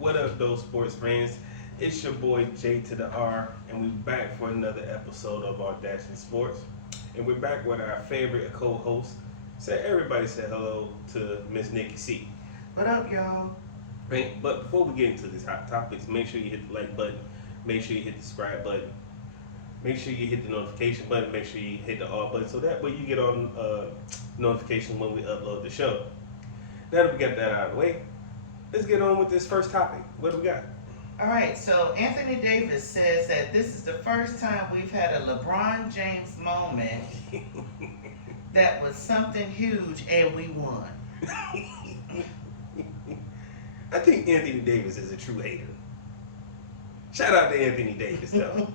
What up, those sports fans? It's your boy J to the R, and we're back for another episode of Awwdacity Sports. And we're back with our favorite co-host. Everybody say hello to Miss Nikki C. What up, y'all? Right? But before we get into these hot topics, make sure you hit the like button, make sure you hit the subscribe button, make sure you hit the notification button, make sure you hit the all button, so that way you get on notification when we upload the show. Now that we got that out of the way, let's get on with this first topic. What do we got? All right, so Anthony Davis says that this is the first time we've had a LeBron James moment that was something huge and we won. I think Anthony Davis is a true hater. Shout out to Anthony Davis though.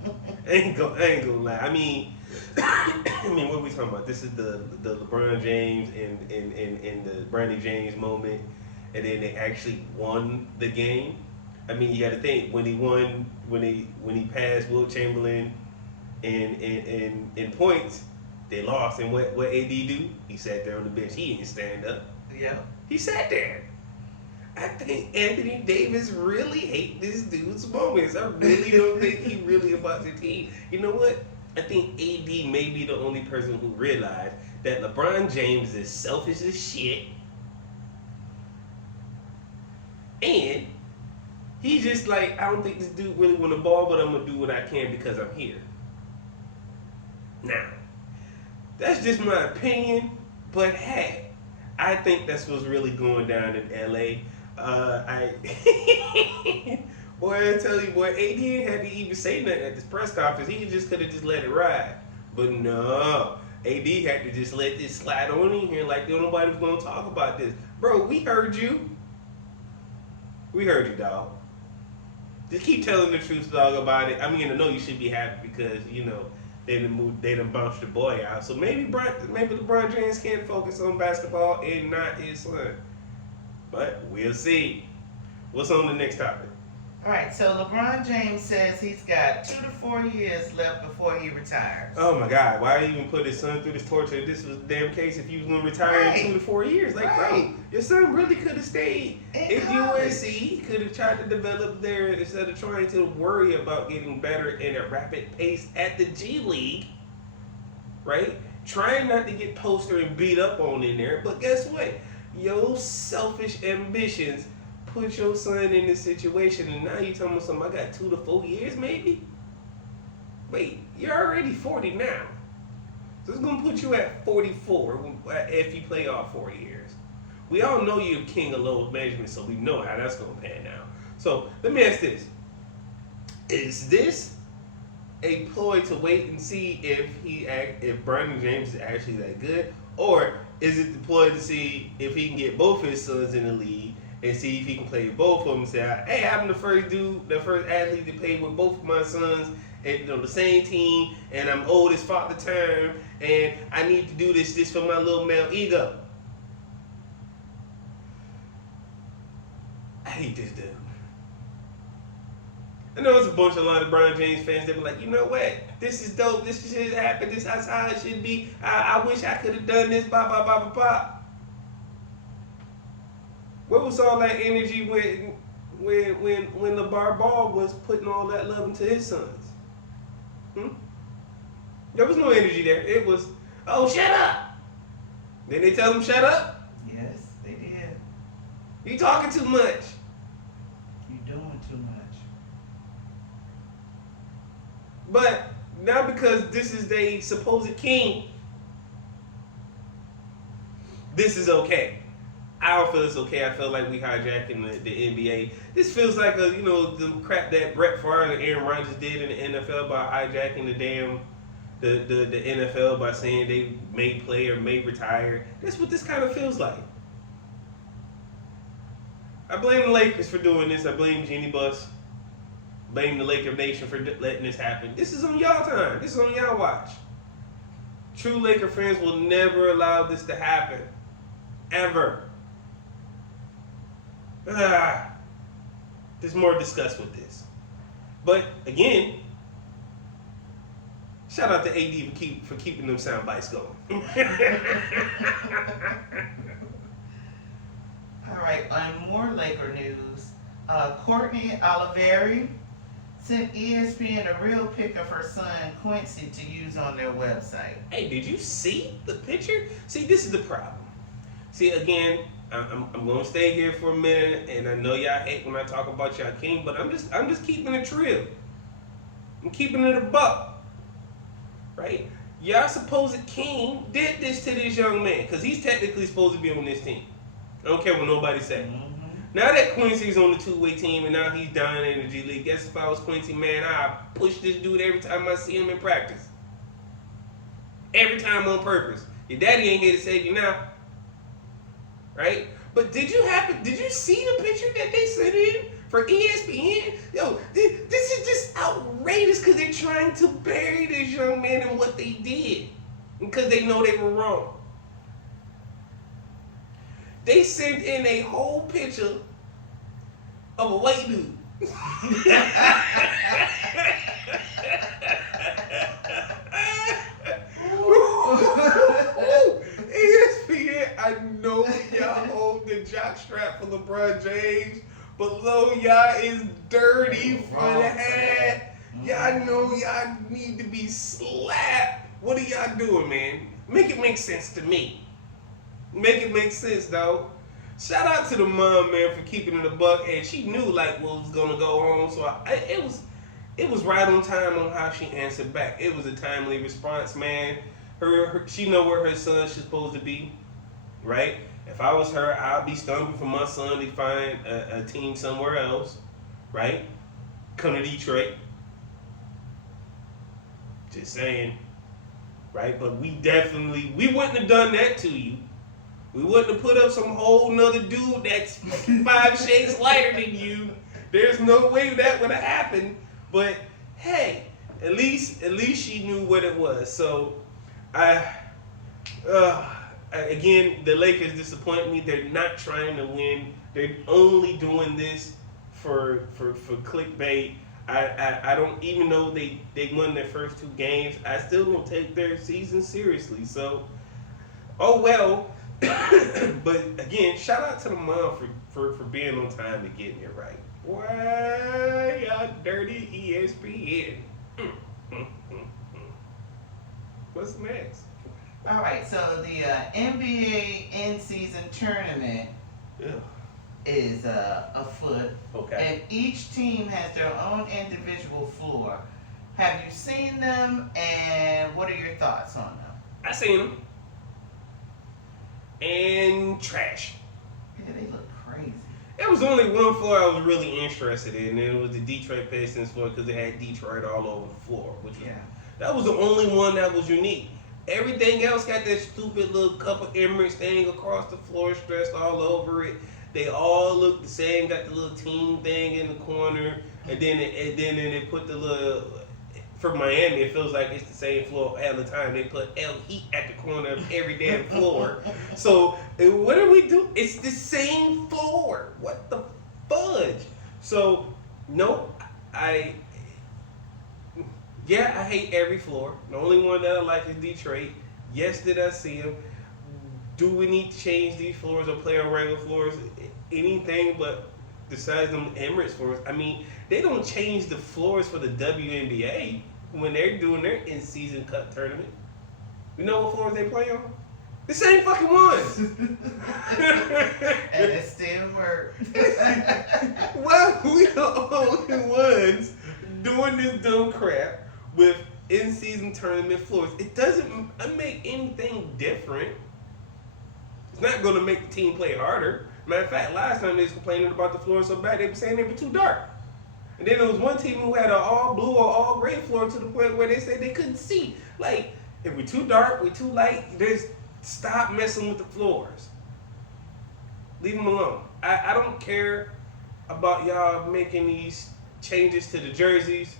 I ain't gonna lie. I mean, what are we talking about? This is the LeBron James and the Brandon James moment, and then they actually won the game. I mean, you got to think when he won, when he passed Wilt Chamberlain in points, they lost. And what AD do? He sat there on the bench. He didn't stand up. Yeah. He sat there. I think Anthony Davis really hate this dude's moments. I really don't think he really about the team. You know what? I think AD may be the only person who realized that LeBron James is selfish as shit. And he's just like, I don't think this dude really want the ball, but I'm going to do what I can because I'm here. Now, that's just my opinion, but hey, I think that's what's really going down in LA. Boy, I tell you, boy, AD didn't have to even say nothing at this press conference. He just could have just let it ride. But no, AD had to just let this slide on in here like nobody was going to talk about this. Bro, we heard you. We heard you, dog. Just keep telling the truth, dog, about it. I mean, I know you should be happy because, you know, they done bounced your boy out. So maybe LeBron James can focus on basketball and not his son. But we'll see. What's on the next topic? All right, so LeBron James says he's got 2 to 4 years left before he retires. Oh my God! Why even put his son through this torture? If this was the damn case, if he was gonna retire in 2 to 4 years, like bro, your son really could have stayed at USC. He could have tried to develop there instead of trying to worry about getting better in a rapid pace at the G League. Right? Trying not to get postered and beat up on in there, but guess what? Your selfish ambitions put your son in this situation, and now you telling me something. I got 2 to 4 years, maybe. Wait, you're already 40 now, so it's gonna put you at 44 if you play all 4 years. We all know you're king of load management, so we know how that's gonna pan out. So let me ask this: is this a ploy to wait and see if Brandon James is actually that good, or is it the ploy to see if he can get both his sons in the league and see if he can play with both of them and say, hey, I'm the first athlete to play with both of my sons and on the same team, and I'm old as Father Time, and I need to do this for my little male ego. I hate this dude. I know it's a lot of LeBron James fans that be like, you know what? This is dope. This should happen. This is how it should be. I wish I could have done this. Blah, blah, blah, blah, blah. Where was all that energy when LeVar Ball was putting all that love into his sons? There was no energy there. It was, oh, shut up. Then they tell him shut up? Yes, they did. You talking too much. You doing too much. But now because this is their supposed king, this is okay. I don't feel it's okay. I feel like we hijacking the NBA. This feels like the crap that Brett Favre and Aaron Rodgers did in the NFL by hijacking the NFL by saying they may play or may retire. That's what this kind of feels like. I blame the Lakers for doing this. I blame Jeannie Buss. Blame the Laker Nation for letting this happen. This is on y'all time. This is on y'all watch. True Laker fans will never allow this to happen. Ever. There's more to discuss with this. But again, shout out to AD for keeping them sound bites going. All right, on more Laker news, Courtney Oliveri sent ESPN a real pic of her son Quincy to use on their website. Hey, did you see the picture? See, this is the problem. See, again, I'm gonna stay here for a minute, and I know y'all hate when I talk about y'all king, but I'm just keeping it real. I'm keeping it a buck, right? Y'all supposed king did this to this young man because he's technically supposed to be on this team. I don't care what nobody say. Now that Quincy's on the two-way team and now he's down in the G League, guess if I was Quincy, man, I'd push this dude every time I see him in practice. Every time on purpose. Your daddy ain't here to save you now. Right? But did you see the picture that they sent in for ESPN? Yo, this is just outrageous because they're trying to bury this young man in what they did. Because they know they were wrong. They sent in a whole picture of a white dude. ESPN, I know y'all hold the jock strap for LeBron James. Below y'all is dirty for the hat. Y'all know y'all need to be slapped. What are y'all doing, man? Make it make sense to me. Make it make sense, though. Shout out to the mom, man, for keeping it a buck, and she knew like what was gonna go on, so it was right on time on how she answered back. It was a timely response, man. She know where her son should supposed to be, right? If I was her, I'd be stumping for my son to find a team somewhere else, right? Come to Detroit. Just saying, right? But we wouldn't have done that to you. We wouldn't have put up some whole nother dude that's 5 shades lighter than you. There's no way that would have happened. But hey, at least she knew what it was. So again, the Lakers disappoint me. They're not trying to win. They're only doing this for clickbait. I don't, even though they won their first 2 games, I still don't take their season seriously. So, oh well. But again, shout out to the mom for being on time and getting it right. Why y'all dirty ESPN? What's next? All right, so the NBA in-season tournament is afoot. Okay. And each team has their own individual floor. Have you seen them, and what are your thoughts on them? I seen them. And trash. Yeah, they look crazy. There was only one floor I was really interested in, and it was the Detroit Pistons floor because they had Detroit all over the floor. That was the only one that was unique. Everything else got that stupid little cup of Emirates thing across the floor, stressed all over it. They all look the same. Got the little team thing in the corner, and then they put the little. For Miami, it feels like it's the same floor all the time. They put L Heat at the corner of every damn floor. So what do we do? It's the same floor. What the fudge? So no, I hate every floor. The only one that I like is Detroit. Yes, did I see them? Do we need to change these floors or play on regular floors? Anything but besides them Emirates floors. I mean, they don't change the floors for the WNBA when they're doing their in-season cut tournament. You know what floors they play on? The same fucking ones. And it still works. Why we the only ones doing this dumb crap with in-season tournament floors? It doesn't make anything different. It's not going to make the team play harder. Matter of fact, last time they was complaining about the floor so bad, they were saying they were too dark. And then there was one team who had an all blue or all gray floor to the point where they said they couldn't see. Like, if we're too dark, we're too light, just stop messing with the floors. Leave them alone. I don't care about y'all making these changes to the jerseys.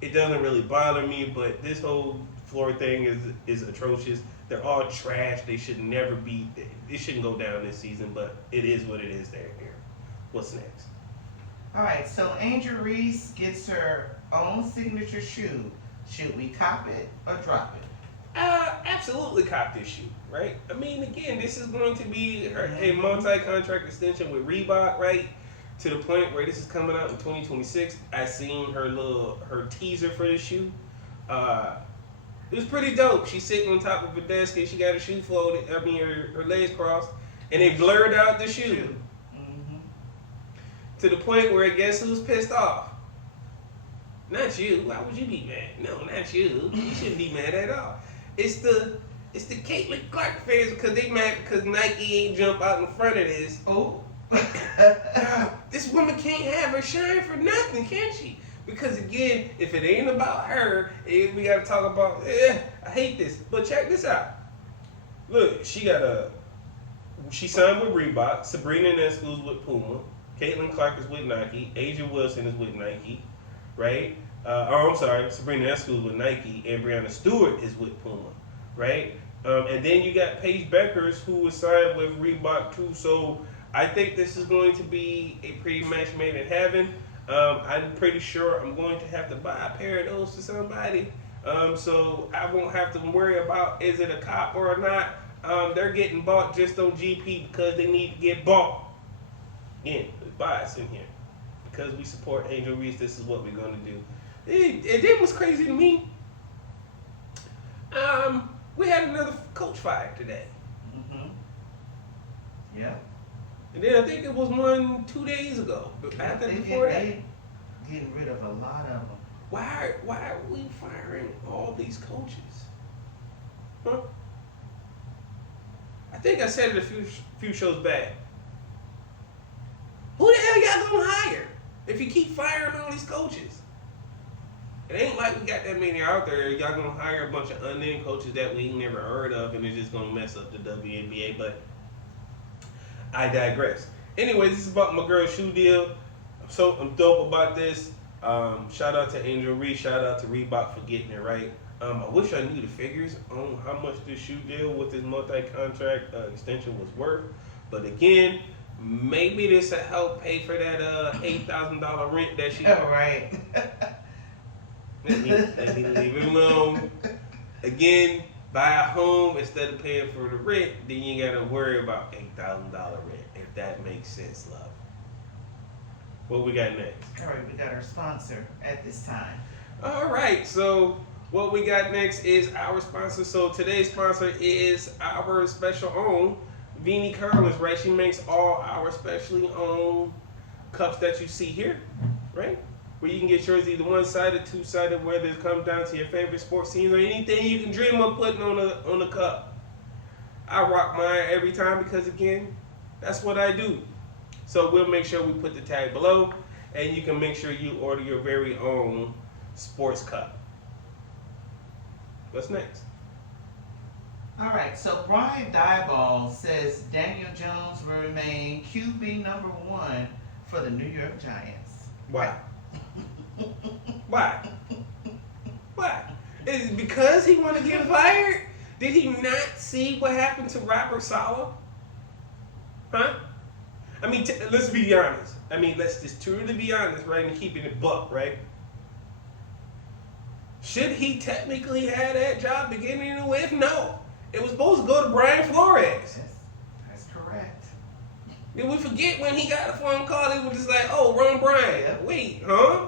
It doesn't really bother me, but this whole floor thing is atrocious. They're all trash. They should never be. It shouldn't go down this season, but it is what it is. They're here. What's next? All right, so Angel Reese gets her own signature shoe. Should we cop it or drop it? Absolutely cop this shoe, right? I mean, again, this is going to be a multi-contract extension with Reebok, right? to the point where this is coming out in 2026. I seen her teaser for the shoe. It was pretty dope. She's sitting on top of a desk and she got her shoe folded. I mean, her legs crossed, and they blurred out the shoe. To the point where guess who's pissed off? Not you. Why would you be mad? No, not you. You shouldn't be mad at all. It's the Caitlin Clark fans because they mad because Nike ain't jump out in front of this. Oh. This woman can't have her shine for nothing, can she? Because again, if it ain't about her, we gotta talk about. I hate this, but check this out. Look, she signed with Reebok. Sabrina Ionescu's with Puma. Caitlin Clark is with Nike. Asia Wilson is with Nike, right? I'm sorry, Sabrina Ionescu is with Nike, and Breanna Stewart is with Puma, right? And then you got Paige Beckers, who was signed with Reebok too. So I think this is going to be a pretty match made in heaven. I'm pretty sure I'm going to have to buy a pair of those to somebody. So I won't have to worry about is it a cop or not. They're getting bought just on GP because they need to get bought. Again, there's bias in here. Because we support Angel Reese, this is what we're going to do. It then was crazy to me. We had another coach fired today. Yeah. And then I think it was one 2 days ago. But after before that, getting rid of a lot of them. why are we firing all these coaches? Huh? I think I said it a few shows back. Who the hell y'all gonna hire if you keep firing all these coaches? It ain't like we got that many out there. Y'all gonna hire a bunch of unnamed coaches that we ain't never heard of, and it's just gonna mess up the WNBA. But I digress. Anyway, this is about my girl shoe deal. I'm dope about this. Shout out to Angel Reese. Shout out to Reebok for getting it right. I wish I knew the figures on how much this shoe deal with this multi-contract extension was worth. But again, maybe this will help pay for that $8,000 rent that she. All right. Let me leave it alone. Again, buy a home instead of paying for the rent, then you ain't gotta worry about $8,000 rent. If that makes sense, love. What we got next? All right, we got our sponsor at this time. All right, so what we got next is our sponsor. So today's sponsor is our special own Beanie Collins, right? She makes all our specially owned cups that you see here, right? Where you can get yours either one-sided, two-sided, whether it comes down to your favorite sports teams or anything you can dream of putting on the cup. I rock mine every time because, again, that's what I do. So we'll make sure we put the tag below, and you can make sure you order your very own sports cup. What's next? All right, so Brian Dieball says Daniel Jones will remain QB number 1 for the New York Giants. Why? Why? Why? Is it because he want to get fired? Did he not see what happened to Robert Saleh? Huh? I mean, let's be honest. I mean, let's just truly be honest, right, and keeping it buck, right? Should he technically have that job beginning with? No. It was supposed to go to Brian Flores. That's correct. Did we forget when he got a phone call? It was just like, oh, Ron Bryant. Yep. Wait, huh?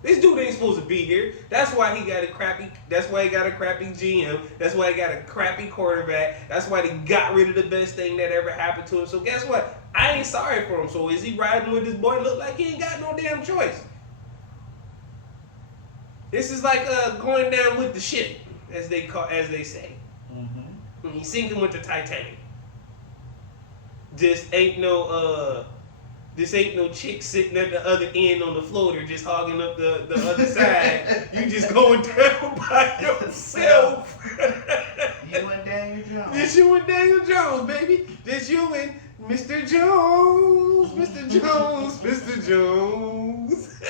This dude ain't supposed to be here. That's why he got a crappy. That's why he got a crappy GM. That's why he got a crappy quarterback. That's why they got rid of the best thing that ever happened to him. So guess what? I ain't sorry for him. So is he riding with this boy? Look like he ain't got no damn choice. This is like going down with the ship, as they say. When he's sinking with the Titanic. This ain't no chick sitting at the other end on the floater just hogging up the other side. You just going down by yourself. You and Daniel Jones. This you and Daniel Jones, baby. This you and Mr. Jones. Mr. Jones. Mr. Jones.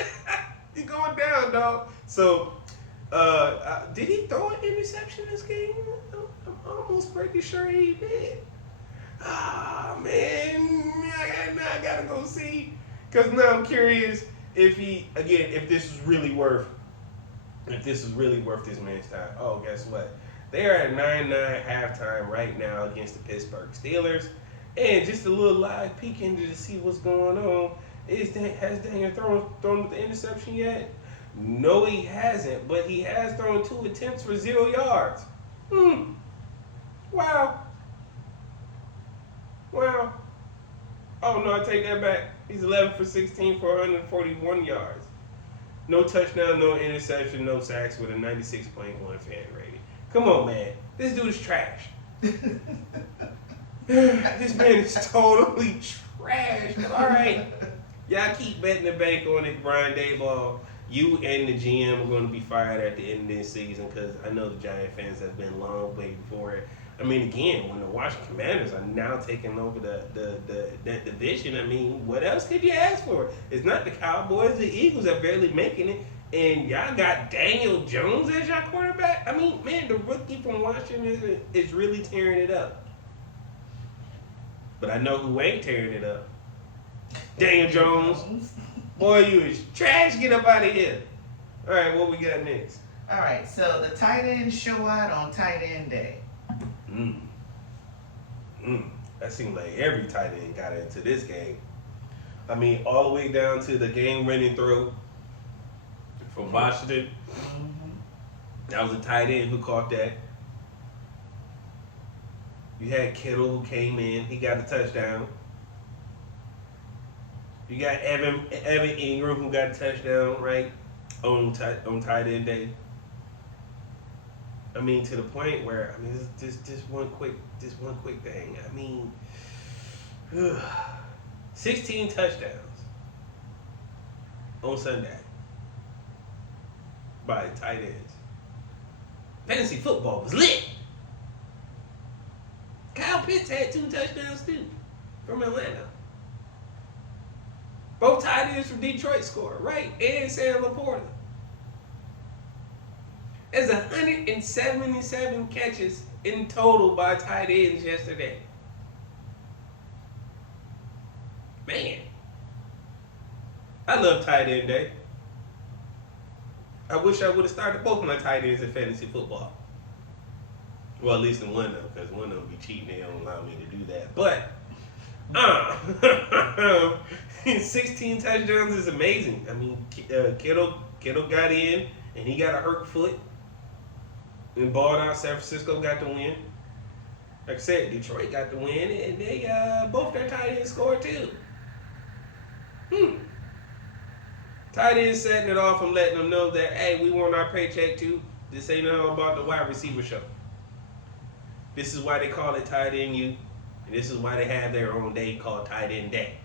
You going down, dog. So, did he throw an interception this game? I'm almost pretty sure he did. Ah, man, I gotta go see. Because now I'm curious if this is really worth this man's time. Oh, guess what? They are at 9-9 halftime right now against the Pittsburgh Steelers. And just a little live peek into to see what's going on. Has Daniel thrown the interception yet? No, he hasn't. But he has thrown 2 attempts for 0 yards. Wow. Oh no, I take that back. He's 11 for 16 for 141 yards. No touchdown, no interception, no sacks with a 96.1 fan rating. Come on, man. This dude is trash. This man is totally trash. All right. Y'all keep betting the bank on it, Brian Daboll. You and the GM are going to be fired at the end of this season because I know the Giant fans have been long waiting for it. I mean, again, when the Washington Commanders are now taking over that division, I mean, what else could you ask for? It's not the Cowboys. The Eagles are barely making it. And y'all got Daniel Jones as your quarterback? I mean, man, the rookie from Washington is really tearing it up. But I know who ain't tearing it up. Daniel Jones. Boy, you is trash. Get up out of here. All right, what we got next? All right, so the tight end show out on tight end day. That seemed like every tight end got into this game. I mean, all the way down to the game-winning throw from Washington. That was a tight end who caught that. You had Kittle who came in. He got a touchdown. You got Evan Ingram who got a touchdown, right, on tight end day. I mean, to the point where just one quick thing. I mean, 16 touchdowns on Sunday by tight ends. Fantasy football was lit. Kyle Pitts had 2 touchdowns too from Atlanta. Both tight ends from Detroit scored, right? And Sam Laporta. There's 177 catches in total by tight ends yesterday. Man, I love tight end day. I wish I would have started both my tight ends in fantasy football. Well, at least in one of them, because one of them be cheating. They don't allow me to do that. But 16 touchdowns is amazing. I mean, Kittle got in, and he got a hurt foot. And balled out. San Francisco got the win. Like I said, Detroit got the win, and they both their tight ends scored too. Tight ends setting it off and letting them know that, hey, we want our paycheck too. This ain't all about the wide receiver show. This is why they call it tight end U. And this is why they have their own day called tight end day.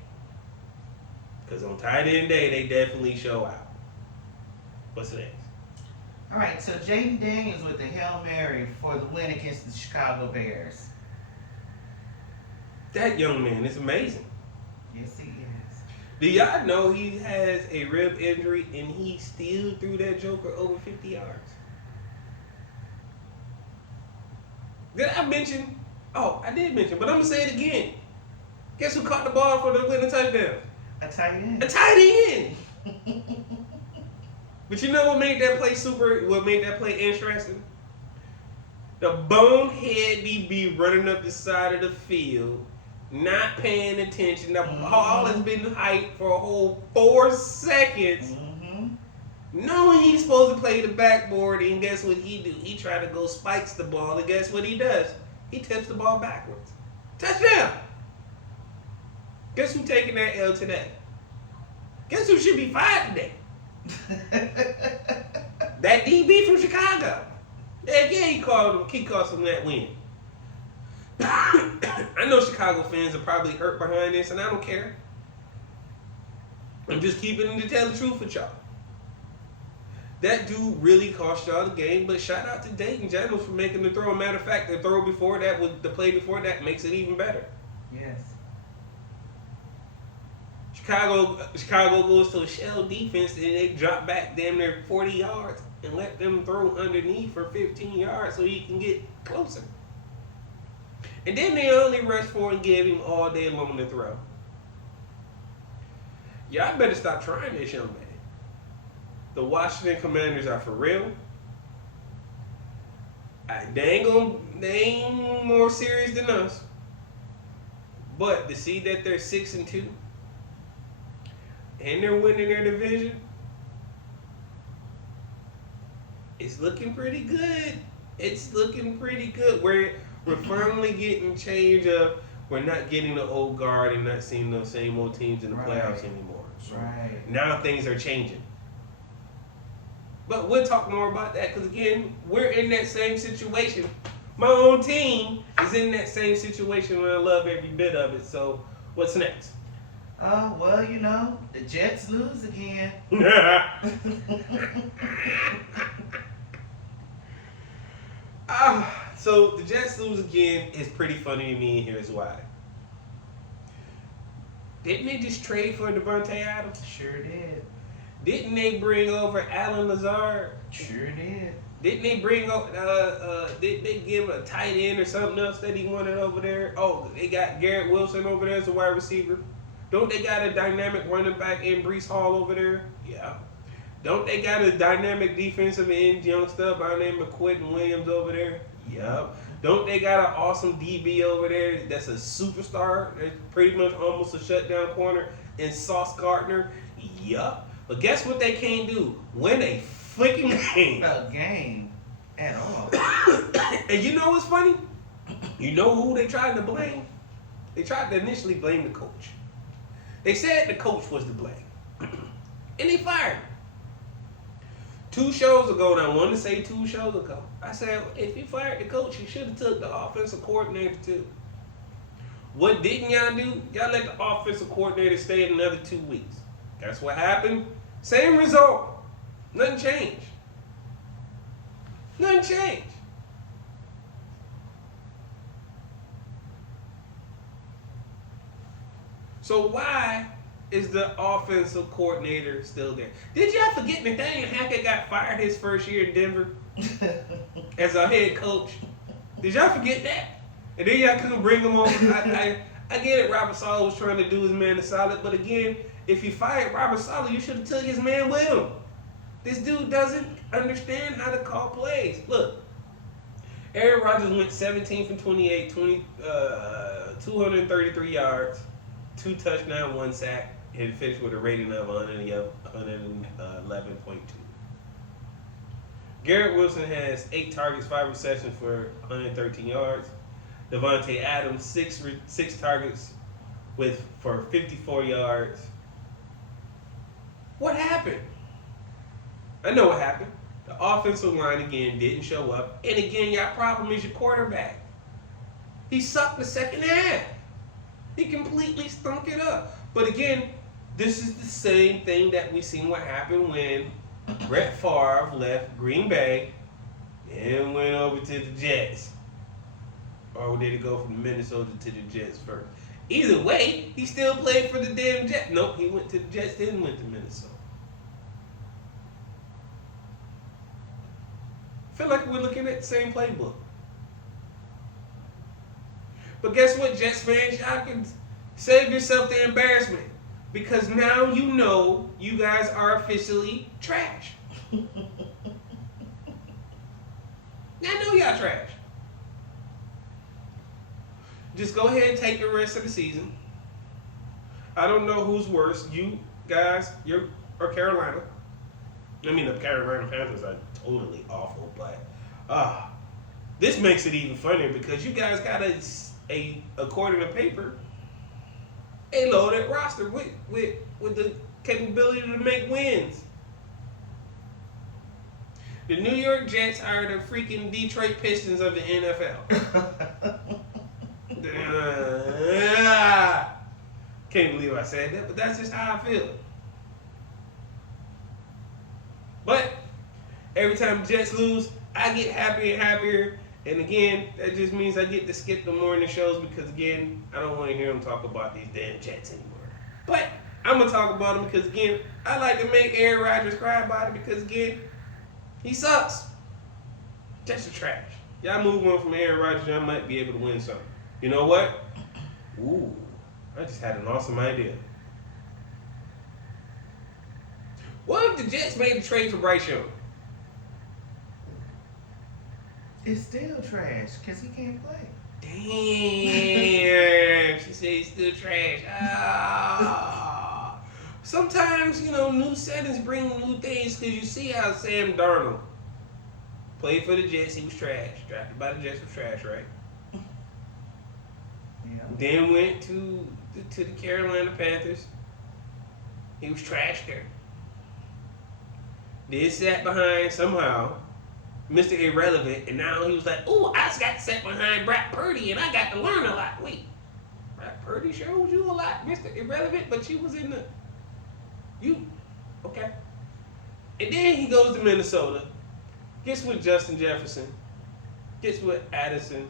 Because on tight end day, they definitely show out. What's next? All right, so Jaden Daniels with the Hail Mary for the win against the Chicago Bears. That young man is amazing. Yes, he is. Do y'all know he has a rib injury and he still threw that joker over 50 yards? Did I mention? Oh, I did mention, but I'm going to say it again. Guess who caught the ball for the winning touchdown? A tight end. A tight end. But you know what made that play interesting? The bonehead be running up the side of the field, not paying attention. The ball has been hyped for a whole 4 seconds. Knowing he's supposed to play the backboard, and guess what he do? He try to go spikes the ball, and guess what he does? He tips the ball backwards. Touchdown! Guess who taking that L today? Guess who should be fired today? That DB from Chicago. Yeah, he cost him that win. I know Chicago fans are probably hurt behind this, and I don't care. I'm just keeping it to tell the truth with y'all. That dude really cost y'all the game, but shout out to Dayton Daniels for making the throw. Matter of fact, the play before that makes it even better. Yes. Chicago goes to a shell defense and they drop back damn near 40 yards and let them throw underneath for 15 yards so he can get closer. And then they only rush for and give him all day long to throw. Y'all better stop trying this, young man. The Washington Commanders are for real. They ain't more serious than us. But to see that they're 6-2 and they're winning their division, it's looking pretty good. It's looking pretty good. We're finally getting change of. We're not getting the old guard and not seeing those same old teams in the playoffs anymore. So now things are changing. But we'll talk more about that because, again, we're in that same situation. My own team is in that same situation and I love every bit of it. So what's next? Oh, well, you know, the Jets lose again. So the Jets lose again is pretty funny to me, and here's why. Didn't they just trade for Davante Adams? Sure did. Didn't they bring over Alan Lazard? Sure did. Didn't they bring over, did they give a tight end or something else that he wanted over there? Oh, they got Garrett Wilson over there as a wide receiver. Don't they got a dynamic running back in Breece Hall over there? Yeah. Don't they got a dynamic defensive end youngster by the name of Quentin Williams over there? Yep. Don't they got an awesome DB over there that's a superstar, that's pretty much almost a shutdown corner, and Sauce Gardner? Yup. But guess what they can't do? Win a freaking game. A game at all. And you know what's funny? You know who they tried to blame? They tried to initially blame the coach. They said the coach was to blame. And they fired him. 2 shows ago, and I want to say 2 shows ago, I said, if you fired the coach, you should have took the offensive coordinator too. What didn't y'all do? Y'all let the offensive coordinator stay another 2 weeks. That's what happened. Same result. Nothing changed. Nothing changed. So why is the offensive coordinator still there? Did y'all forget Nathaniel Hackett got fired his first year in Denver as a head coach? Did y'all forget that? And then y'all couldn't bring him on. I get it. Robert Saleh was trying to do his man a solid, but again, if you fired Robert Saleh, you should have took his man with him. This dude doesn't understand how to call plays. Look, Aaron Rodgers went 17 from 28, 233 yards, 2 touchdowns, 1 sack, and finished with a rating of 111.2. Garrett Wilson has 8 targets, 5 receptions for 113 yards. Davante Adams, 6 targets for 54 yards. What happened? I know what happened. The offensive line again didn't show up. And again, your problem is your quarterback. He sucked the second half. He completely stunk it up. But again, this is the same thing that we seen what happened when Brett Favre left Green Bay and went over to the Jets. Or did he go from Minnesota to the Jets first? Either way, he still played for the damn Jets. Nope, he went to the Jets, then went to Minnesota. I feel like we're looking at the same playbook. But guess what, Jets fans? Y'all can save yourself the embarrassment. Because now you know you guys are officially trash. I know y'all trash. Just go ahead and take the rest of the season. I don't know who's worse, you guys or Carolina. I mean, the Carolina Panthers are totally awful, but this makes it even funnier because you guys got a according to paper, a loaded roster with the capability to make wins. The New York Jets are the freaking Detroit Pistons of the NFL. Can't believe I said that, but that's just how I feel. But every time the Jets lose, I get happier and happier. And again, that just means I get to skip the morning shows because, again, I don't want to hear them talk about these damn Jets anymore. But I'm going to talk about them because, again, I like to make Aaron Rodgers cry about it because, again, he sucks. Jets are trash. Y'all move on from Aaron Rodgers, y'all might be able to win something. You know what? Ooh, I just had an awesome idea. What if the Jets made a trade for Bryce Young? It's still trash because he can't play. Damn. She said he's still trash. Ah. Sometimes, new settings bring new things because you see how Sam Darnold played for the Jets. He was trash. Drafted by the Jets was trash, right? Yeah. Then went to the Carolina Panthers. He was trash there. Then sat behind somehow Mr. Irrelevant, and now he was like, "Ooh, I just got sat behind Brock Purdy, and I got to learn a lot." Wait, Brock Purdy showed you a lot, Mr. Irrelevant, but you was in the okay. And then he goes to Minnesota, gets with Justin Jefferson, gets with Addison,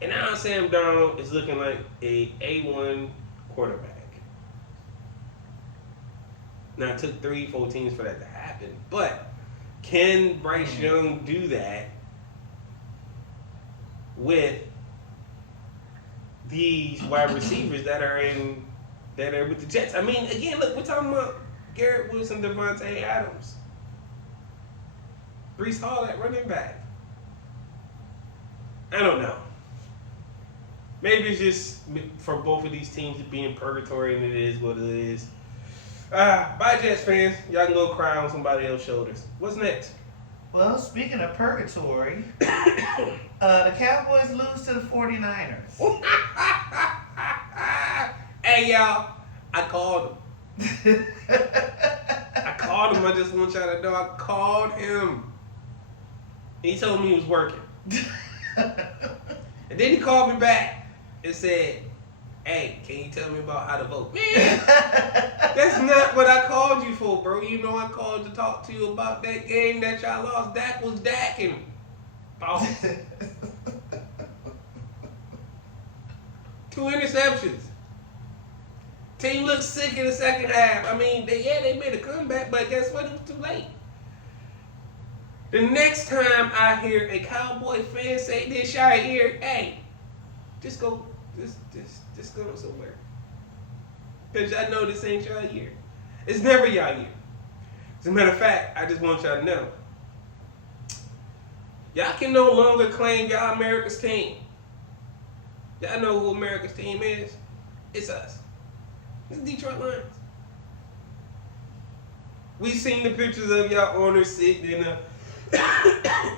and now Sam Darnold is looking like a A1 quarterback. Now, it took 3-4 teams for that to happen. But can Bryce Young do that with these wide receivers that are with the Jets? I mean, again, look, we're talking about Garrett Wilson, Devontae Adams, Breece Hall at running back. I don't know. Maybe it's just for both of these teams to be in purgatory, and it is what it is. Bye, Jets fans. Y'all can go cry on somebody else's shoulders. What's next? Well, speaking of purgatory, the Cowboys lose to the 49ers. Hey, y'all. I called him. I just want y'all to know I called him. He told me he was working. And then he called me back and said, "Hey, can you tell me about how to vote?" Man, that's not what I called you for, bro. You know I called to talk to you about that game that y'all lost. Dak was Daking. Oh. 2 interceptions. Team looked sick in the second half. I mean, they made a comeback, but guess what? It was too late. The next time I hear a Cowboy fan say this, y'all hear, "Hey, just go somewhere." Because y'all know this ain't y'all year. It's never y'all year. As a matter of fact, I just want y'all to know. Y'all can no longer claim y'all America's team. Y'all know who America's team is? It's us. It's Detroit Lions. We seen the pictures of y'all owners sitting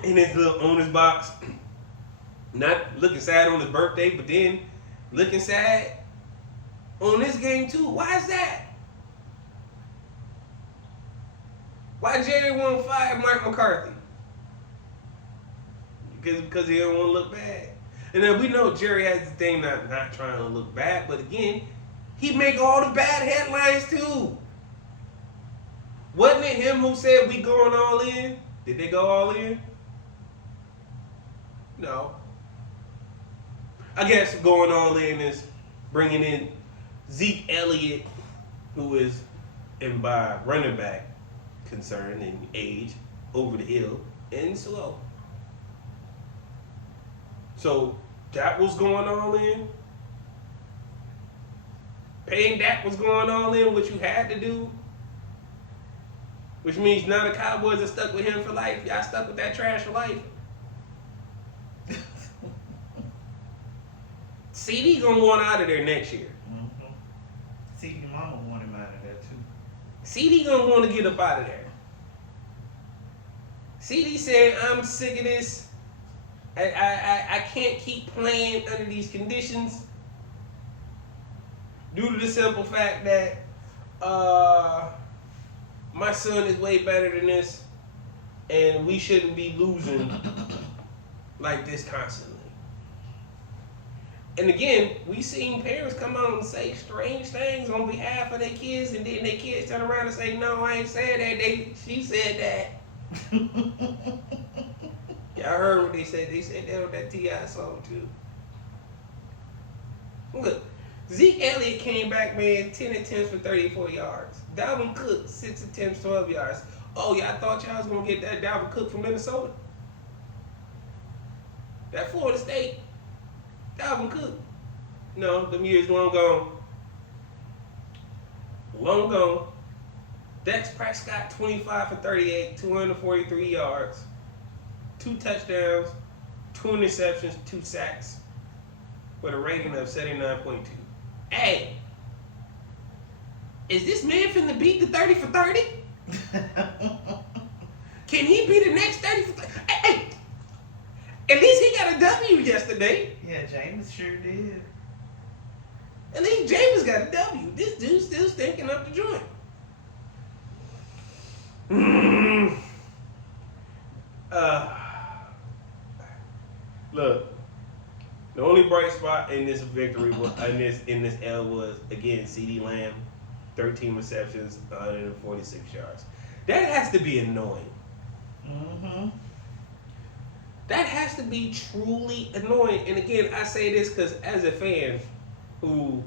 in his little owner's box. Not looking sad on his birthday, but then looking sad on this game too. Why is that? Why Jerry won't fire Mike McCarthy? Because he don't want to look bad. And then we know Jerry has the thing not trying to look bad, but again, he make all the bad headlines too. Wasn't it him who said we going all in? Did they go all in? No. I guess going all in is bringing in Zeke Elliott, who is, and by running back concern and age, over the hill and slow. So that was going all in. Paying Dak was going all in, what you had to do. Which means now the Cowboys are stuck with him for life. Y'all stuck with that trash for life. CD gonna want out of there next year. Mm-hmm. CD mama want him out of there too. CD gonna want to get up out of there. CD said, "I'm sick of this. I can't keep playing under these conditions due to the simple fact that my son is way better than this, and we shouldn't be losing like this constantly." And again, we seen parents come out and say strange things on behalf of their kids, and then their kids turn around and say, "No, I ain't said that. She said that." Y'all heard what they said. They said that on that T.I. song too. Look, Zeke Elliott came back, man, 10 attempts for 34 yards. Dalvin Cook, 6 attempts, 12 yards. Oh, y'all thought y'all was going to get that Dalvin Cook from Minnesota? That Florida State, Dalvin Cook. No, them years long gone. Long gone. Dex Prescott, 25 for 38, 243 yards, 2 touchdowns, 2 interceptions, 2 sacks, with a rating of 79.2. Hey, is this man finna beat the 30 for 30? Can he be the next 30 for 30? Hey, at least he got a W yesterday. Yeah, James sure did. At least James got a W. This dude's still stinking up the joint. Look, the only bright spot in this victory was in this L was again CeeDee Lamb, 13 receptions, 146 yards. That has to be annoying. Mm-hmm. That has to be truly annoying. And again, I say this because as a fan, who,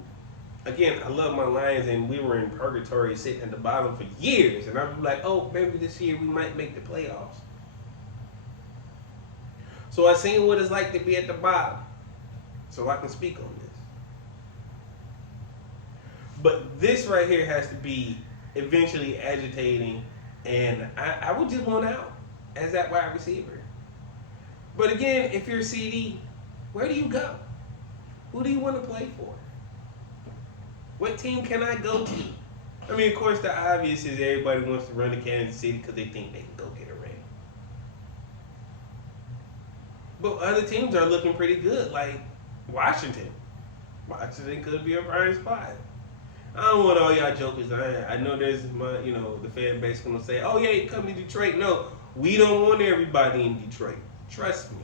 again, I love my Lions, and we were in purgatory sitting at the bottom for years, and I'm like, oh, maybe this year we might make the playoffs. So I seen what it's like to be at the bottom, so I can speak on this. But this right here has to be eventually agitating, and I would just want out as that wide receiver. But again, if you're CD, where do you go? Who do you want to play for? What team can I go to? I mean, of course, the obvious is everybody wants to run to Kansas City because they think they can go get a ring. But other teams are looking pretty good, like Washington. Washington could be a prime spot. I don't want all y'all jokers. I know there's the fan base gonna say, "Oh yeah, you come to Detroit." No, we don't want everybody in Detroit. Trust me.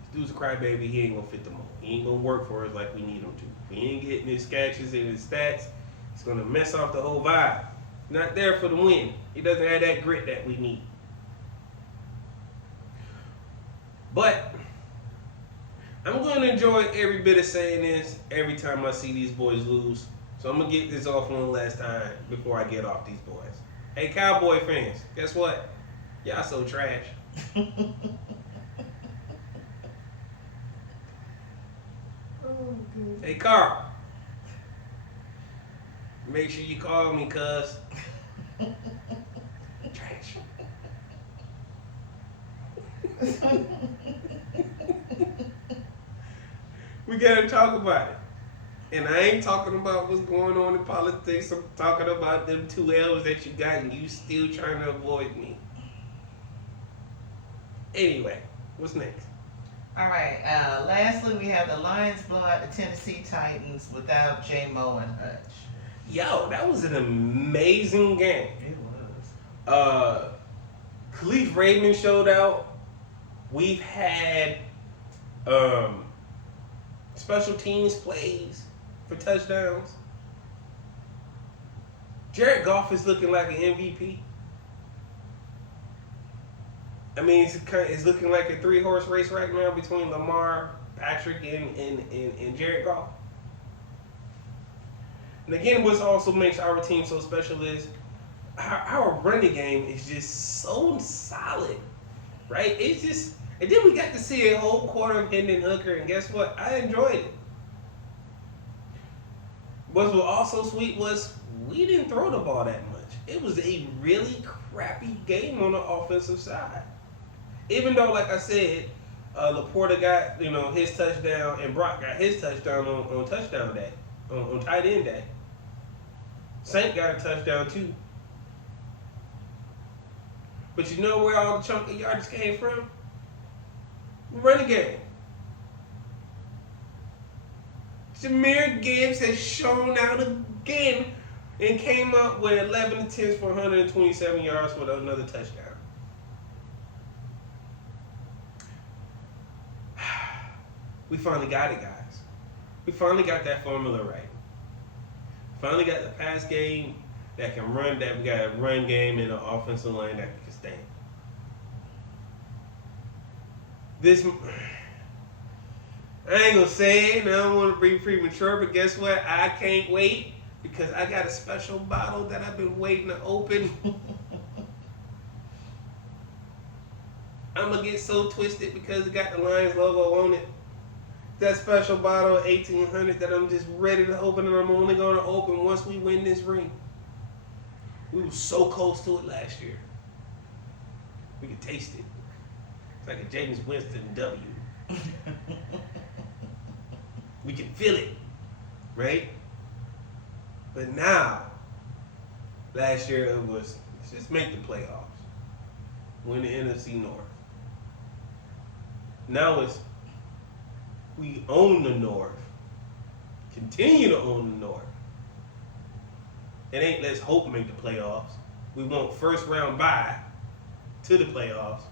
This dude's a crybaby. He ain't gonna fit the mold. He ain't gonna work for us like we need him to. If he ain't getting his catches and his stats, it's gonna mess off the whole vibe. Not there for the win. He doesn't have that grit that we need. But I'm going to enjoy every bit of saying this every time I see these boys lose. So I'm going to get this off one last time before I get off these boys. Hey, Cowboy fans, guess what? Y'all so trash. Hey, Carl. Make sure you call me, cuz. Trash. We gotta talk about it. And I ain't talking about what's going on in politics. I'm talking about them 2 L's that you got and you still trying to avoid me. Anyway, what's next? All right. Lastly, we have the Lions blow out the Tennessee Titans without J-Mo and Hutch. Yo, that was an amazing game. It was. Khalif Raymond showed out. We've had special teams plays for touchdowns. Jared Goff is looking like an MVP. I mean, it's looking like a 3-horse race right now between Lamar, Patrick, and Jared Goff. And again, what also makes our team so special is our running game is just so solid, right? It's just, and then we got to see a whole quarter of Hendon Hooker, and guess what? I enjoyed it. What was also sweet was we didn't throw the ball that much. It was a really crappy game on the offensive side. Even though, like I said, Laporta got his touchdown and Brock got his touchdown on touchdown day, on tight end day. Saint got a touchdown too. But you know where all the chunk of yards came from? Running game. Jahmyr Gibbs has shown out again and came up with 11 attempts for 127 yards with another touchdown. We finally got it, guys. We finally got that formula right. Finally got the pass game that can run, that we got a run game and an offensive line that can stand. This, I ain't gonna say it, and I don't want to be premature, but guess what? I can't wait because I got a special bottle that I've been waiting to open. I'm gonna get so twisted because it got the Lions logo on it. That special bottle of 1800 that I'm just ready to open, and I'm only gonna open once we win this ring. We were so close to it last year. We could taste it. It's like a James Winston W. We can feel it, right? But now, last year it was, let's just make the playoffs. Win the NFC North. Now it's, we own the North. Continue to own the North. It ain't let's hope make the playoffs. We want first round bye to the playoffs.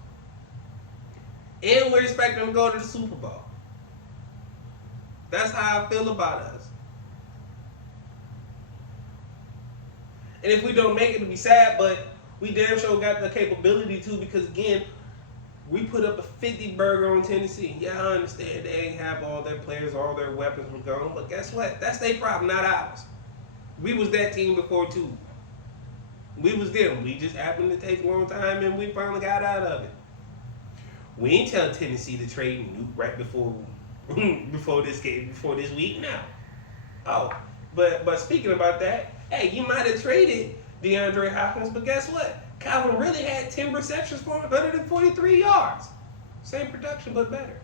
And we're expecting to go to the Super Bowl. That's how I feel about us. And if we don't make it, it'll be sad, but we damn sure got the capability to, because again, we put up a 50 burger on Tennessee. Yeah, I understand they ain't have all their players, all their weapons were gone, but guess what? That's their problem, not ours. We was that team before too. We was them. We just happened to take a long time and we finally got out of it. We ain't tell Tennessee to trade Nuke right before this game, before this week now. Oh, but speaking about that, hey, you might have traded DeAndre Hopkins, but guess what? Calvin really had 10 receptions for 143 yards. Same production, but better.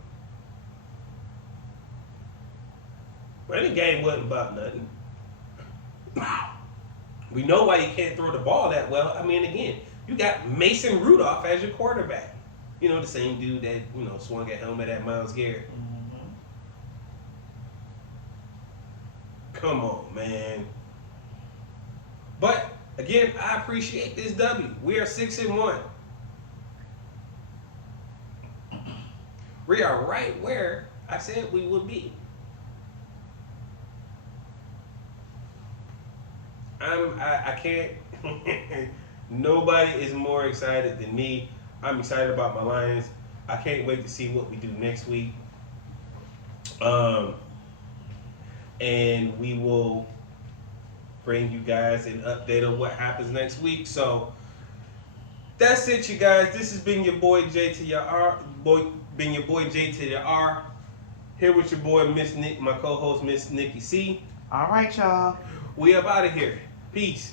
Well, the game wasn't about nothing. We know why you can't throw the ball that well. I mean, again, you got Mason Rudolph as your quarterback. You know, the same dude that, swung a helmet at Myles Garrett. Mm-hmm. Come on, man. But, again, I appreciate this W. We are 6-1. We are right where I said we would be. I can't. Nobody is more excited than me. I'm excited about my Lions. I can't wait to see what we do next week. And we will bring you guys an update on what happens next week. So that's it, you guys. This has been your boy J to your R. J to your R. Here with your boy Miss Nick, my co-host Miss Nikki C. All right, y'all. We up out of here. Peace.